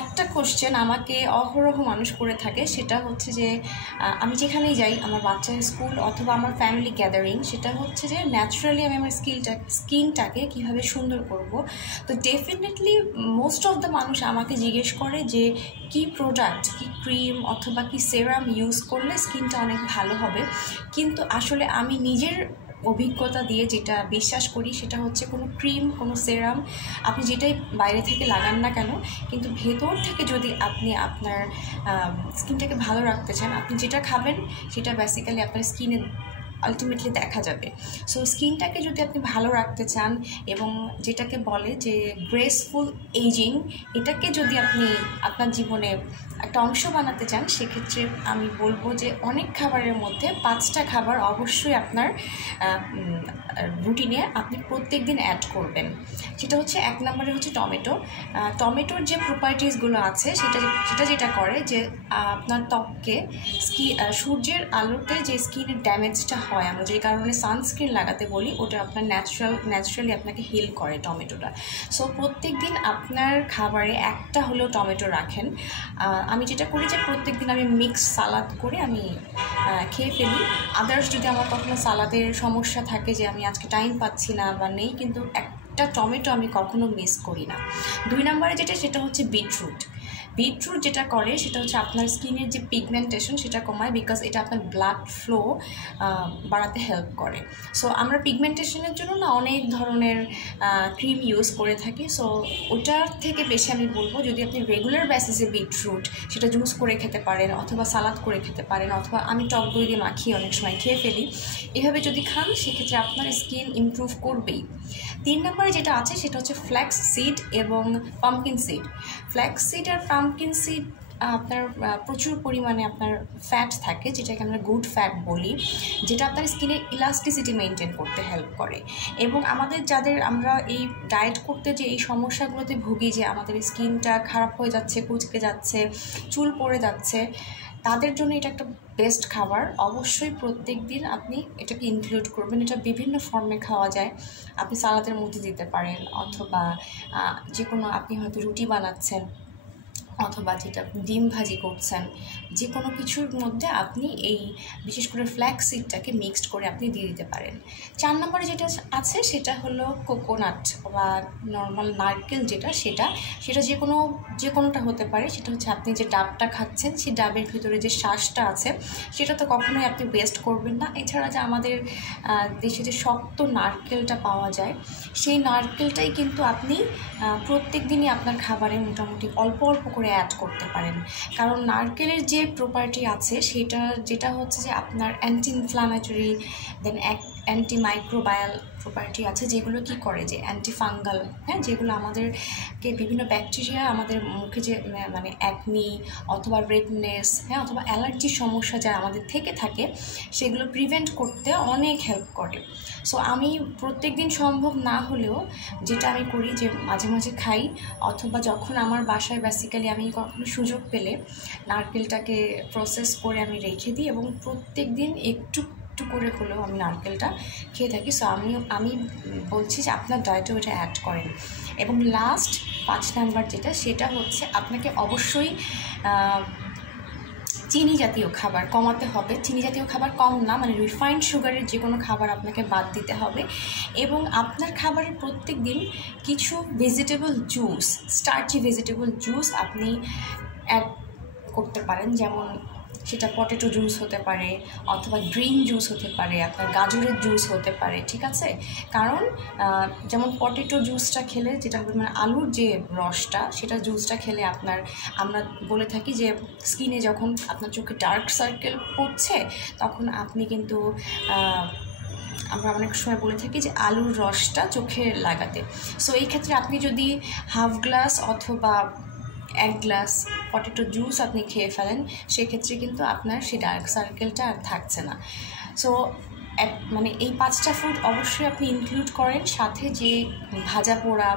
একটা কোশ্চেন আমাকে অহরহ মানুষ করে থাকে, সেটা হচ্ছে যে আমি যেখানেই যাই, আমার বাচ্চার স্কুল অথবা আমার ফ্যামিলি গ্যাদারিং, সেটা হচ্ছে যে ন্যাচারালি আমি আমার স্কিনটাকে কীভাবে সুন্দর করব। তো ডেফিনেটলি মোস্ট অফ দ্য মানুষ আমাকে জিজ্ঞেস করে যে কি প্রোডাক্ট, কি ক্রিম অথবা কি সেরাম ইউজ করলে স্কিনটা অনেক ভালো হবে। কিন্তু আসলে আমি নিজের অভিজ্ঞতা দিয়ে যেটা বিশ্বাস করি সেটা হচ্ছে কোনো ক্রিম, কোনো সেরাম আপনি যেটাই বাইরে থেকে লাগান না কেন, কিন্তু ভেতর থেকে যদি আপনি আপনার স্কিনটাকে ভালো রাখতে চান, আপনি যেটা খাবেন সেটা বেসিক্যালি আপনার স্কিনে আলটিমেটলি দেখা যাবে। সো স্কিনটাকে যদি আপনি ভালো রাখতে চান এবং যেটাকে বলে যে গ্রেসফুল এইজিং, এটাকে যদি আপনি আপনার জীবনে একটা অংশ বানাতে চান, সেক্ষেত্রে আমি বলবো যে অনেক খাবারের মধ্যে 5টা খাবার অবশ্যই আপনার রুটিনে আপনি প্রত্যেক দিন অ্যাড করবেন। সেটা হচ্ছে 1 নম্বরে হচ্ছে টমেটোর যে প্রপার্টিসগুলো আছে সেটা যেটা করে যে আপনার ত্বককে সূর্যের আলোতে যে স্কিনের ড্যামেজটা হয়, আমরা যে কারণে সানস্ক্রিন লাগাতে বলি, ওটা আপনার ন্যাচারালি আপনাকে হিল করে টমেটোটা। সো প্রত্যেক দিন আপনার খাবারে একটা হলেও টমেটো রাখেন। আমি যেটা করি যে প্রত্যেক দিন আমি মিক্স সালাদ করে আমি খেয়ে ফেলি। আদার্স যদি আমার কখনো সালাদের সমস্যা থাকে যে আমি আজকে টাইম পাচ্ছি না বা নেই, কিন্তু একটা টমেটো আমি কখনো মিস করি না। 2 নম্বরে সেটা হচ্ছে বিটরুট যেটা করে সেটা হচ্ছে আপনার স্কিনের যে পিগমেন্টেশন সেটা কমায়, বিকজ এটা আপনার ব্লাড ফ্লো বাড়াতে হেল্প করে। সো আমরা পিগমেন্টেশনের জন্য না অনেক ধরনের ক্রিম ইউজ করে থাকি। সো ওটার থেকে বেশি আমি বলবো যদি আপনি রেগুলার বেসিসে বিটরুট সেটা জুস করে খেতে পারেন অথবা সালাদ করে খেতে পারেন, অথবা আমি টক দই দিয়ে মাখিয়ে অনেক সময় খেয়ে ফেলি, এভাবে যদি খান সেক্ষেত্রে আপনার স্কিন ইমপ্রুভ করবেই। 3 নম্বরে যেটা আছে সেটা হচ্ছে ফ্ল্যাক্স সিড এবং পাম্পকিন সিড। ফ্ল্যাক্স সিড আর পাম্পকিন সিড আপনার প্রচুর পরিমাণে আপনার ফ্যাট থাকে, যেটাকে আমরা গুড ফ্যাট বলি, যেটা আপনার স্কিনের ইলাস্টিসিটি মেনটেন করতে হেল্প করে। এবং যাদের আমরা এই ডায়েট করতে যে এই সমস্যাগুলোতে ভুগি, যে আমাদের স্কিনটা খারাপ হয়ে যাচ্ছে, কুঁচকে যাচ্ছে, চুল পড়ে যাচ্ছে, তাদের জন্য এটা একটা বেস্ট খাবার। অবশ্যই প্রত্যেক দিন আপনি এটাকে ইনক্লুড করবেন। এটা বিভিন্ন ফর্মে খাওয়া যায়, আপনি সালাদের মধ্যে দিতে পারেন, অথবা যে কোনো আপনি হয়তো রুটি বানাচ্ছেন অথবা যেটা ডিম ভাজি করছেন, যে কোনো কিছুর মধ্যে আপনি এই বিশেষ করে ফ্ল্যাক্স সিডটাকে মিক্সড করে আপনি দিয়ে দিতে পারেন। 4 নম্বরে যেটা আছে সেটা হলো কোকোনাট বা নর্মাল নারকেল, সেটা যে কোনোটা হতে পারে। সেটা হচ্ছে আপনি যে ডাবটা খাচ্ছেন সেই ডাবের ভিতরে যে শ্বাসটা আছে সেটা তো কখনোই আপনি ওয়েস্ট করবেন না। এছাড়া যে আমাদের দেশে যে শক্ত নারকেলটা পাওয়া যায়, সেই নারকেলটাই কিন্তু আপনি প্রত্যেক দিনই আপনার খাবারে মোটামুটি অল্প অল্প করে অ্যাড করতে পারেন। কারণ নারকেলের যে প্রপার্টি আছে যেটা হচ্ছে যে আপনার অ্যান্টি ইনফ্ল্যামেটরি, দেন অ্যান্টি মাইক্রোবায়াল প্রপার্টি আছে, যেগুলো কি করে যে অ্যান্টি ফাঙ্গাল, যেগুলো আমাদেরকে বিভিন্ন ব্যাকটেরিয়া আমাদের মুখে যে মানে অ্যাকনি অথবা রেডনেস অথবা অ্যালার্জির সমস্যা যা আমাদের থেকে থাকে সেগুলো প্রিভেন্ট করতে অনেক হেল্প করে। সো আমি প্রত্যেক দিন সম্ভব না হলেও যেটা আমি করি যে মাঝে মাঝে খাই, অথবা যখন আমার বাসায় বেসিক্যালি আমি কখনো সুযোগ পেলে নারকেলটাকে প্রসেস করে আমি রেখে দিই এবং প্রত্যেক দিন একটু করে হলেও আমি নারকেলটা খেয়ে থাকি। সো আমি বলছি যে আপনার ডায়েটে ওটা অ্যাড করেন। এবং লাস্ট 5 নাম্বার সেটা হচ্ছে আপনাকে অবশ্যই চিনি জাতীয় খাবার কমাতে হবে। চিনি জাতীয় খাবার কম না, মানে রিফাইন্ড সুগারের যে কোনো খাবার আপনাকে বাদ দিতে হবে। এবং আপনার খাবারের প্রত্যেক দিন কিছু vegetable juice, starchy vegetable juice আপনি অ্যাড করতে পারেন। যেমন সেটা পটেটো জুস হতে পারে, অথবা গ্রিন জুস হতে পারে, আপনার গাজরের জুস হতে পারে, ঠিক আছে? কারণ যেমন পটেটো জুসটা খেলে যেটা হবে, মানে আলুর যে রসটা, সেটা জুসটা খেলে আমরা বলে থাকি যে স্কিনে যখন আপনার চোখে ডার্ক সার্কেল পড়ছে তখন আপনি কিন্তু আমরা অনেক সময় বলে থাকি যে আলুর রসটা চোখে লাগাতে। সো এই ক্ষেত্রে আপনি যদি হাফ গ্লাস অথবা 1 গ্লাস পটেটো জুস আপনি খেয়ে ফেলেন, সেক্ষেত্রে কিন্তু আপনার সেই ডার্ক সার্কেলটা আর থাকছে না। সো মানে এই 5টা ফুড অবশ্যই আপনি ইনক্লুড করেন, সাথে যে ভাজা পোড়া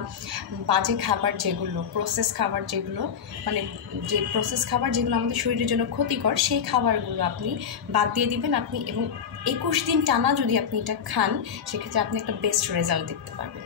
বাজে খাবার যেগুলো, প্রসেস খাবার যেগুলো, মানে যে প্রসেস খাবার যেগুলো আমাদের শরীরের জন্য ক্ষতিকর, সেই খাবারগুলো আপনি বাদ দিয়ে দিবেন আপনি। এবং 21 দিন টানা যদি আপনি এটা খান, সেক্ষেত্রে আপনি একটা বেস্ট রেজাল্ট দেখতে পারবেন।